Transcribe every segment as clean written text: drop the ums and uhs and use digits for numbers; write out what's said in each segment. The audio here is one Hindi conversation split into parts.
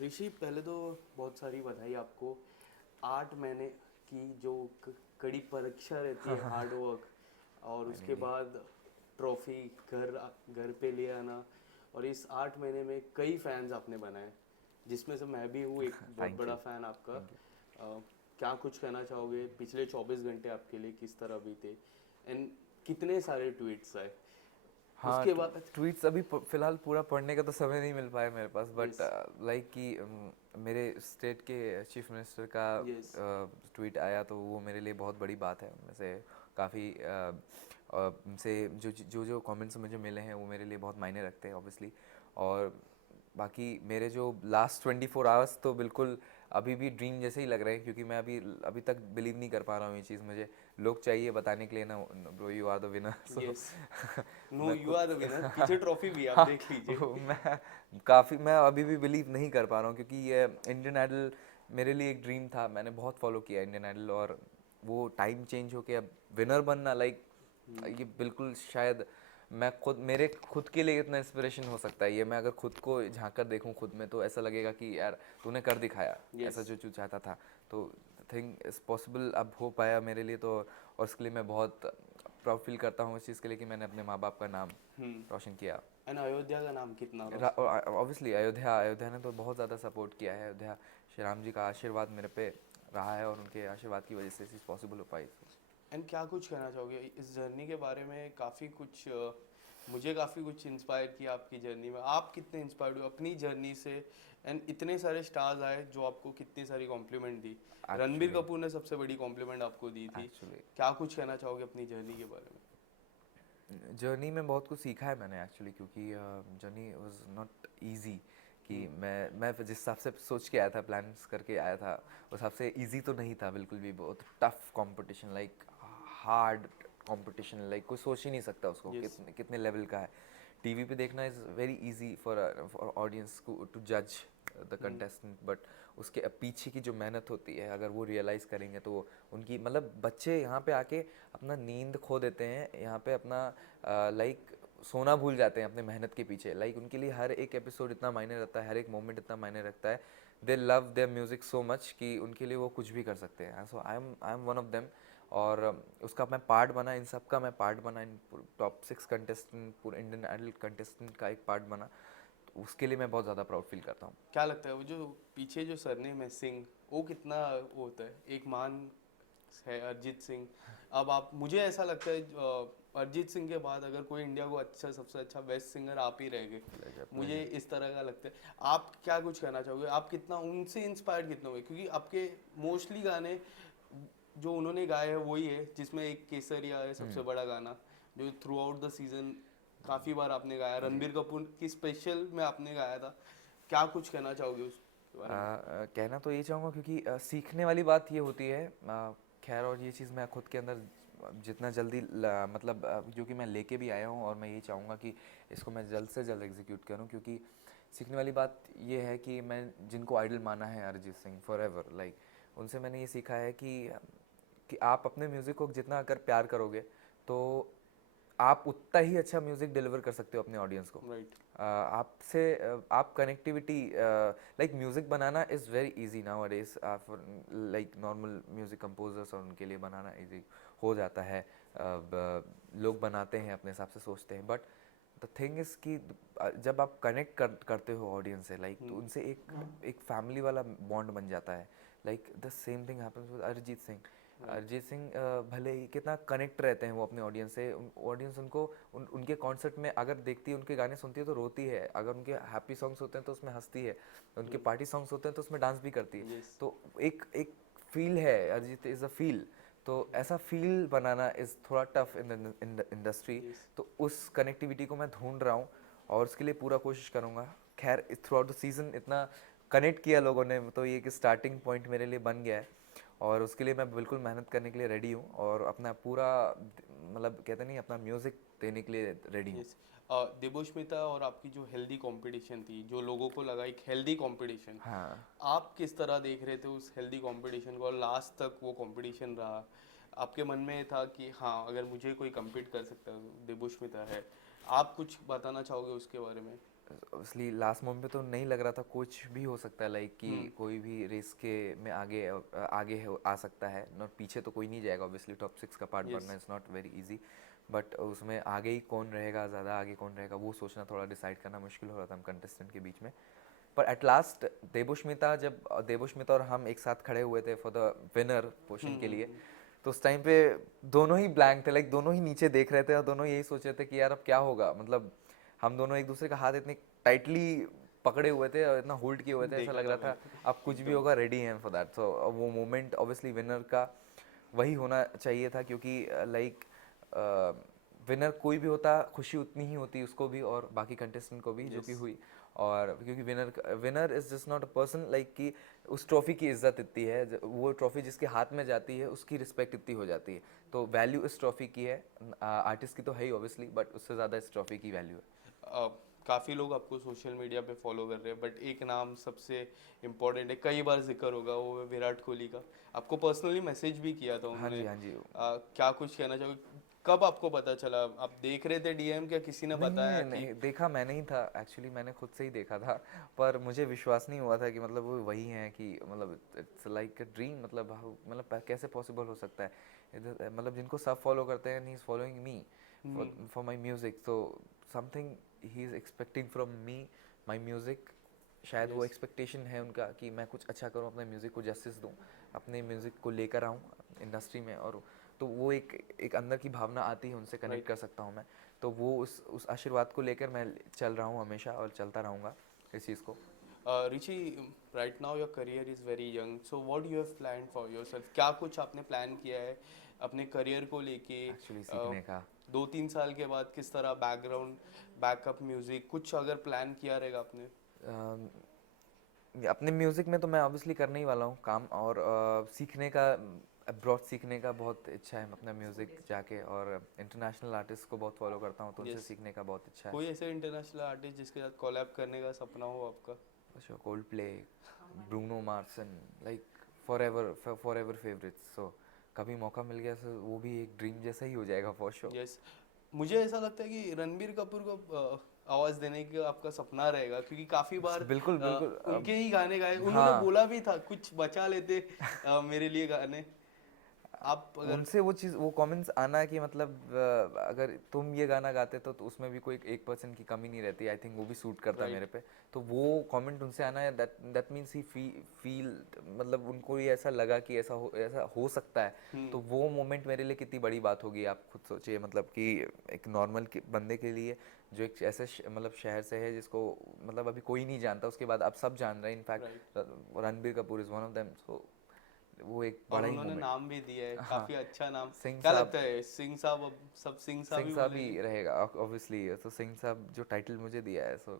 ऋषि, पहले तो बहुत सारी बधाई आपको। 8 महीने की जो कड़ी परीक्षा रहती है, हार्ड वर्क, और उसके फाइनली। बाद ट्रॉफी घर पे ले आना, और इस 8 महीने में कई फैंस आपने बनाए, जिसमें से मैं भी हूँ एक बहुत थैंक बड़ा यू। फ़ैन आपका। Thank you. क्या कुछ कहना चाहोगे, पिछले 24 घंटे आपके लिए किस तरह बीते, एंड कितने सारे ट्वीट्स आए हाँ, उसके बाद? ट्वीट्स अभी फिलहाल पूरा पढ़ने का तो समय नहीं मिल पाया मेरे पास, बट यस। लाइक कि मेरे स्टेट के चीफ मिनिस्टर का यस। ट्वीट आया तो वो मेरे लिए बहुत बड़ी बात है। उनमें से काफ़ी से जो कमेंट्स मुझे मिले हैं वो मेरे लिए बहुत मायने रखते हैं ऑब्वियसली। और बाकी मेरे जो लास्ट 24 आवर्स तो बिल्कुल अभी भी ड्रीम जैसे ही लग रहे हैं, क्योंकि मैं अभी अभी तक बिलीव नहीं कर पा रहा हूँ ये चीज़। मुझे लोग चाहिए बताने के लिए ना, bro you are the winner. So yes. No, मैं यू खुद आर द विनर, पीछे ट्रॉफी भी है, आप हाँ, देख लीजिए। मैं अभी भी बिलीव नहीं कर पा रहा हूँ, क्योंकि ये इंडियन आइडल मेरे लिए एक ड्रीम था। मैंने बहुत फॉलो किया इंडियन आइडल, और वो टाइम चेंज होके अब विनर बनना, लाइक ये बिल्कुल शायद मैं खुद मेरे खुद के लिए इतना इंस्पिरेशन हो सकता है ये। मैं अगर खुद को झांक कर देखूं खुद में तो ऐसा लगेगा कि यार तूने कर दिखाया यस। ऐसा जो तू चाहता था। तो थिंग इज पॉसिबल अब हो पाया मेरे लिए तो, और उसके लिए मैं बहुत प्राउड फील करता हूँ इस चीज़ के लिए कि मैंने अपने माँ बाप का नाम रोशन किया। एंड अयोध्या का नाम कितना रोशन? ऑब्वियसली अयोध्या ने तो बहुत ज़्यादा सपोर्ट किया है। अयोध्या, श्री राम जी का आशीर्वाद मेरे पे रहा है, और उनके आशीर्वाद की वजह से चीज़ पॉसिबल हो पाई। एंड क्या कुछ कहना चाहोगे इस जर्नी के बारे में? काफ़ी कुछ मुझे काफ़ी कुछ इंस्पायर किया आपकी जर्नी में। आप कितने इंस्पायर्ड हुए अपनी जर्नी से? एंड इतने सारे स्टार्स आए जो आपको कितनी सारी कॉम्प्लीमेंट दी। रणबीर एक्चुअली कपूर ने सबसे बड़ी कॉम्प्लीमेंट आपको दी थी। एक्चुअली क्या कुछ कहना चाहोगे अपनी जर्नी के बारे में? जर्नी में बहुत कुछ सीखा है मैंने एक्चुअली, क्योंकि जर्नी वाज नॉट इजी। कि मैं जिस हिसाब से सोच के आया था, प्लान्स करके आया था, उस हिसाब से इजी तो नहीं था बिल्कुल भी। बहुत tough competition, like hard competition, like कोई सोच ही नहीं सकता उसको यस। कितने कितने लेवल का है। टीवी पे देखना is very easy for audience to जज द कंटेस्टेंट, बट उसके पीछे की जो मेहनत होती है अगर वो रियलाइज़ करेंगे तो उनकी, मतलब बच्चे यहाँ पे आके अपना नींद खो देते हैं, यहाँ पे अपना लाइक सोना भूल जाते हैं अपने मेहनत के पीछे। लाइक उनके लिए हर एक एपिसोड इतना मायने रखता है, हर एक मोमेंट इतना मायने रखता है। They love their music so much कि उनके लिए वो कुछ भी कर सकते हैं। So I am one of them. और उसका मैं पार्ट बना, इन सब का मैं पार्ट बना, इन टॉप 6 कंटेस्टेंट, पूरे इंडियन आइडल कंटेस्टेंट का एक पार्ट बना। तो उसके लिए मैं बहुत ज़्यादा प्राउड फील करता हूँ। क्या लगता है वो जो पीछे जो सरनेम है सिंह, वो कितना वो होता है? एक मान है अरिजीत सिंह। अब आप, मुझे ऐसा लगता है अरिजीत सिंह के बाद अगर कोई इंडिया को अच्छा, सबसे अच्छा बेस्ट सिंगर आप ही रह गए। प्लेजर मुझे प्लेजर। इस तरह का लगता है। आप क्या कुछ कहना चाहोगे? आप कितना उनसे इंस्पायर्ड कितना हुए? क्योंकि आपके मोस्टली गाने जो उन्होंने गाए हैं वही है, जिसमें एक केसरिया है सबसे बड़ा गाना, जो थ्रू आउट द सीजन काफ़ी बार आपने गाया। जी। रणबीर कपूर की स्पेशल में आपने गाया था। क्या कुछ कहना चाहोगे उसके बारे में? कहना तो ये चाहूँगा, क्योंकि सीखने वाली बात ये होती है, खैर, और ये चीज़ मैं खुद के अंदर जितना जल्दी मतलब जो कि मैं लेके भी आया हूँ, और मैं ये चाहूँगा कि इसको मैं जल्द से जल्द एग्जीक्यूट करूँ। क्योंकि सीखने वाली बात ये है कि मैं जिनको आइडल माना है Arijit Singh for ever, like उनसे मैंने ये सीखा है कि आप अपने म्यूज़िक को जितना अगर प्यार करोगे तो आप उतना ही अच्छा म्यूज़िक डिलीवर कर सकते हो अपने ऑडियंस को। राइट। आपसे आप connectivity, like music banana is very easy now अडेज लाइक नॉर्मल म्यूज़िक कंपोजर्स, और उनके लिए बनाना इजी हो जाता है। लोग बनाते हैं अपने हिसाब से सोचते हैं, बट द थिंग इज़ कि जब आप कनेक्ट करते हो ऑडियंस से, लाइक तो उनसे एक एक फैमिली वाला बॉन्ड बन जाता है। Like the same thing happens with Arijit Singh. Right. Arijit Singh भले ही कितना कनेक्ट रहते हैं वो अपने ऑडियंस से, ऑडियंस उनको उनके कॉन्सर्ट में अगर देखती है, उनके गाने सुनती है तो रोती है, अगर उनके हैप्पी सॉन्ग्स होते हैं तो उसमें हंसती है, उनके पार्टी सॉन्ग्स होते हैं तो उसमें डांस भी करती है। यस। तो एक एक फील है, अरिजीत इज़ अ फील। तो ऐसा फील बनाना इज़ थोड़ा tough in the industry. Yes. तो उस कनेक्टिविटी को मैं ढूंढ रहा हूँ, और उसके लिए पूरा कोशिश करूँगा। खैर, थ्रू आउट द सीज़न इतना कनेक्ट किया लोगों ने, तो ये एक स्टार्टिंग पॉइंट मेरे लिए बन गया है, और उसके लिए मैं बिल्कुल मेहनत करने के लिए रेडी हूँ, और अपना पूरा, मतलब कहते नहीं, अपना म्यूज़िक देने के लिए रेडी हूँ। यस। देवोष्मिता और आपकी जो हेल्दी कंपटीशन थी, जो लोगों को लगा एक हेल्दी कंपटीशन, हाँ। आप किस तरह देख रहे थे उस हेल्दी कंपटीशन को? और लास्ट तक वो कंपटीशन रहा, आपके मन में था कि हाँ, अगर मुझे कोई compete कर सकता है, देवोष्मिता है। आप कुछ बताना चाहोगे उसके बारे में? ऑब्वियसली लास्ट मोमेंट पे तो नहीं लग रहा था, कुछ भी हो सकता है, लाइक कि कोई भी रेस के में आगे आ सकता है, नॉट पीछे तो कोई नहीं जाएगा, ऑब्वियसली टॉप 6 का पार्ट बनना is not very easy, but उसमें आगे ही कौन रहेगा, ज़्यादा आगे कौन रहेगा, वो सोचना, थोड़ा डिसाइड करना मुश्किल हो रहा था हम कंटेस्टेंट के बीच में। पर एट लास्ट देबुष्मिता और हम एक साथ खड़े हुए थे फॉर द विनर पोजीशन के लिए, तो उस टाइम पे दोनों ही ब्लैंक थे, लाइक दोनों ही नीचे देख रहे थे और दोनों यही सोच रहे थे कि यार अब क्या होगा, मतलब हम दोनों एक दूसरे का हाथ इतने टाइटली पकड़े हुए थे और इतना होल्ड किए हुए थे, ऐसा देखा लग था रहा था मैंने अब कुछ भी होगा, रेडी हैं फॉर दैट। सो वो मोमेंट ऑब्वियसली विनर का वही होना चाहिए था, क्योंकि लाइक विनर कोई भी होता, खुशी उतनी ही होती उसको भी और बाकी कंटेस्टेंट को भी, जो कि हुई। और क्योंकि winner is just not a person, like कि उस ट्रॉफी की इज्जत इतनी है, वो ट्रॉफी जिसके हाथ में जाती है उसकी रिस्पेक्ट इतनी हो जाती है, तो वैल्यू इस ट्रॉफी की है, आर्टिस्ट की तो है ही ऑब्वियसली, बट उससे ज़्यादा इस ट्रॉफी की वैल्यू है। काफ़ी लोग आपको सोशल मीडिया पे फॉलो कर रहे हैं, बट एक नाम सबसे इम्पोर्टेंट है, कई बार जिक्र होगा, वो है विराट कोहली का। आपको पर्सनली मैसेज भी किया था हाँ उन्होंने। जी, हाँ जी। क्या कुछ कहना चाहोगे, कब आपको पता चला, आप देख रहे थे डीएम, क्या किसी ने नहीं बताया नहीं कि? नहीं, देखा मैंने ही था एक्चुअली, मैंने खुद से ही देखा था, पर मुझे विश्वास नहीं हुआ था कि मतलब वो वही हैं, कि मतलब इट्स लाइक अ ड्रीम, मतलब मतलब कैसे पॉसिबल हो सकता है, मतलब जिनको सब फॉलो करते हैं, he is following me for my music, तो something he is expecting from me, my music, शायद वो यस, एक्सपेक्टेशन है उनका कि मैं कुछ अच्छा करूं, अपने म्यूज़िक को जस्टिस दूं, अपने म्यूज़िक को लेकर आऊं इंडस्ट्री में, और तो वो एक अंदर की भावना आती है, उनसे कनेक्ट राइट। कर सकता हूं मैं, तो वो उस आशीर्वाद को लेकर मैं चल रहा हूँ हमेशा और चलता रहूँगा इस चीज़ को। Richie, right now your career is very young, so what you have plan for yourself, क्या कुछ आपने प्लान किया है अपने करियर को लेके? एक्चुअली सीखने का 2-3 साल के बाद किस तरह बैकग्राउंड, बैकअप म्यूजिक कुछ अगर प्लान किया रहेगा आपने? अम, अपने म्यूज़िक में तो मैं ऑब्वियसली करने ही वाला हूँ काम, और सीखने का, अब्रॉड सीखने का बहुत इच्छा है, अपना म्यूज़िक जाके, और इंटरनेशनल आर्टिस्ट को बहुत फॉलो करता हूँ, तो उनसे यस। सीखने का बहुत इच्छा है। कोई ऐसे इंटरनेशनल आर्टिस्ट जिसके साथ कोलैब करने का सपना हो आपका? Sure, Coldplay, Bruno Mars, like forever favourites, so कभी मौका मिल गया तो वो भी एक ड्रीम जैसा ही हो जाएगा फॉर श्योर। यस। मुझे ऐसा लगता है कि रणबीर कपूर को आवाज देने का आपका सपना रहेगा, क्योंकि काफी बार बिल्कुल बिल्कुल, उनके ही गाने गाए, उन्होंने हाँ, बोला भी था कुछ बचा लेते मेरे लिए गाने। आप अगर उनसे वो चीज़, वो कमेंट्स आना कि मतलब अगर तुम ये गाना गाते तो उसमें भी कोई 1% की कमी नहीं रहती, आई थिंक वो भी सूट करता राइट। मेरे पे, तो वो कमेंट उनसे आना है, दैट मीन्स ही फील, मतलब उनको ये ऐसा लगा कि ऐसा हो सकता है, तो वो मोमेंट मेरे लिए कितनी बड़ी बात होगी, आप खुद सोचिए, मतलब कि एक नॉर्मल बंदे के लिए, जो एक ऐसे मतलब शहर से है जिसको मतलब अभी कोई नहीं जानता, उसके बाद अब सब जान रहे हैं, right. In fact Ranbir Kapoor is one of them, so वो एक और बड़ा ही उन्होंने मोमेंट। नाम भी दिया है, हाँ, काफी अच्छा नाम। सिंह क्या साहब, लगता है, सिंह साहब अब सब सिंह साहब सिंह ही साहब बोलेंगे? ही रहेगा ऑब्वियसली, तो सिंह साहब जो टाइटल मुझे दिया है, सो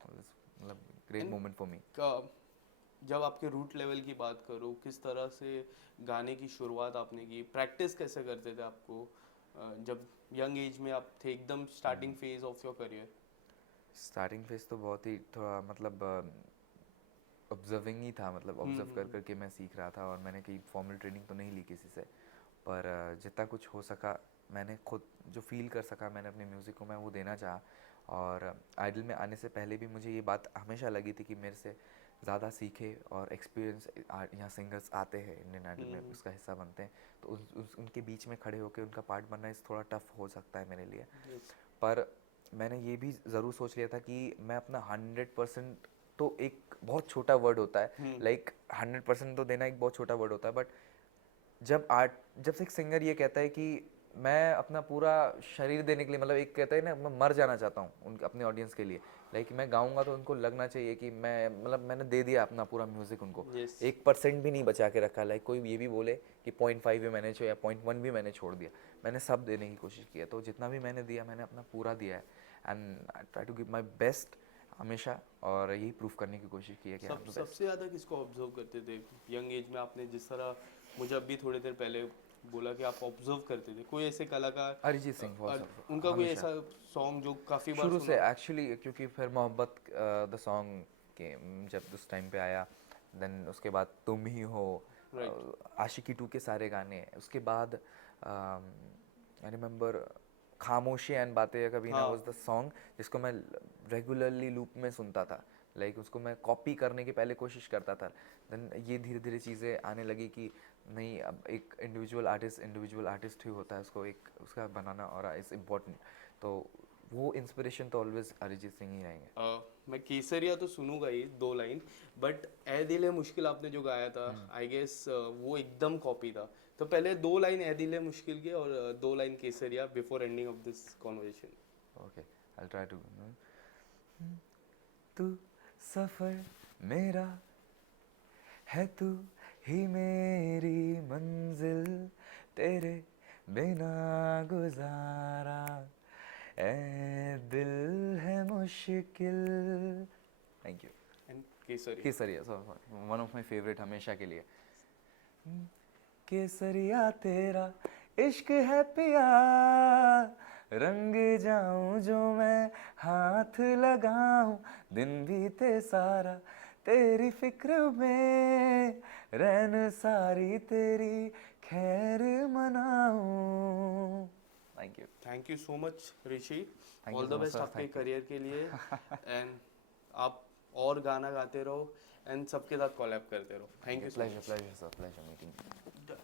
मतलब great end moment for me. जब आपके रूट लेवल की बात करूँ, किस तरह से गाने की शुरुआत आपने की, प्रैक्टिस कैसे करते थे आपको, जब यंग एज में आप थे, एकदम starting phase of your career? Starting phase तो बहुत ही थोड़ा मतलब ऑब्जर्विंग ही था, मतलब ऑब्जर्व कर करके मैं सीख रहा था, और मैंने कहीं फॉर्मल ट्रेनिंग तो नहीं ली किसी से, पर जितना कुछ हो सका मैंने खुद जो फील कर सका, मैंने अपने म्यूज़िक को मैं वो देना चाहा, और आइडल में आने से पहले भी मुझे ये बात हमेशा लगी थी कि मेरे से ज़्यादा सीखे और एक्सपीरियंस यहाँ सिंगर्स आते हैं इंडियन आइडल में, उसका हिस्सा बनते हैं, तो उनके बीच में खड़े होकर उनका पार्ट बनना इस थोड़ा टफ हो सकता है मेरे लिए, यस। पर मैंने ये भी ज़रूर सोच लिया था कि मैं अपना 100%, तो एक बहुत छोटा वर्ड होता है, लाइक 100% तो देना एक बहुत छोटा वर्ड होता है, बट जब से एक सिंगर ये कहता है कि मैं अपना पूरा शरीर देने के लिए, मतलब एक कहता है ना, मैं मर जाना चाहता हूँ उनके अपने ऑडियंस के लिए, लाइक मैं गाऊंगा तो उनको लगना चाहिए कि मैं, मतलब मैंने दे दिया अपना पूरा म्यूज़िक उनको, यस। 1% भी नहीं बचा के रखा, लाइक कोई ये भी बोले कि 0.5 भी मैंने छोड़ा या 0.1 भी मैंने छोड़ दिया, मैंने सब देने की कोशिश की है, तो जितना भी मैंने दिया मैंने अपना पूरा दिया है, and I try to give my best हमेशा, और यही प्रूफ करने की कोशिश की है कि आई एम द सबसे बेस्ट। ज़्यादा किसको ऑब्जर्व करते थे यंग एज में? आपने जिस तरह मुझे अभी थोड़ी देर पहले बोला कि आप ऑब्जर्व करते थे, कोई ऐसे कलाकार, अरिजीत सिंह बहुत उनका कोई हमेशा ऐसा सॉन्ग जो काफ़ी बार शुरू से सुना? एक्चुअली, क्योंकि फिर मोहब्बत द सॉन्ग के जब उस टाइम पे आया, देन उसके बाद तुम ही हो, राइट। आशिकी 2 के सारे गाने, उसके बाद आई रिमेम्बर खामोशी एंड बातें कभी ना हाँ। वाज द सॉन्ग जिसको मैं रेगुलरली लूप में सुनता था, लाइक उसको मैं कॉपी करने की पहले कोशिश करता था, देन ये धीरे धीरे चीज़ें आने लगी कि नहीं, अब एक इंडिविजुअल आर्टिस्ट ही होता है, उसको एक उसका बनाना और इज़ इम्पोर्टेंट, तो वो इंस्पिरेशन तो ऑलवेज अरिजीत सिंह ही रहेंगे। मैं केसरिया तो सुनूंगा ही 2 लाइन, बट ए दिल है मुश्किल आपने जो गाया था, आई गेस वो एकदम कॉपी था। तो पहले 2 लाइन ए दिल है मुश्किल के और 2 line Kesariya before ending of this conversation. Okay, I try to. तू सफर मेरा है, तू ही मेरी मंजिल, तेरे बिना गुजारा ए दिल है मुश्किल। Thank you. And Kesariya. Kesariya, one of my favourite हमेशा के लिए। केसरिया तेरा इश्क है पिया, रंग जाऊं जो मैं हाथ लगाऊं, दिन बीते सारा तेरी फिक्र में, रैन सारी तेरी खैर मनाऊं। Thank you so much Rishi, Thank all you the so much, best sir. आपके Thank you. करियर के लिए। एंड आप और गाना गाते रहो एंड सबके साथ कोलैब करते रहो। Thank you so Pleasure, much. pleasure, sir. Pleasure meeting you.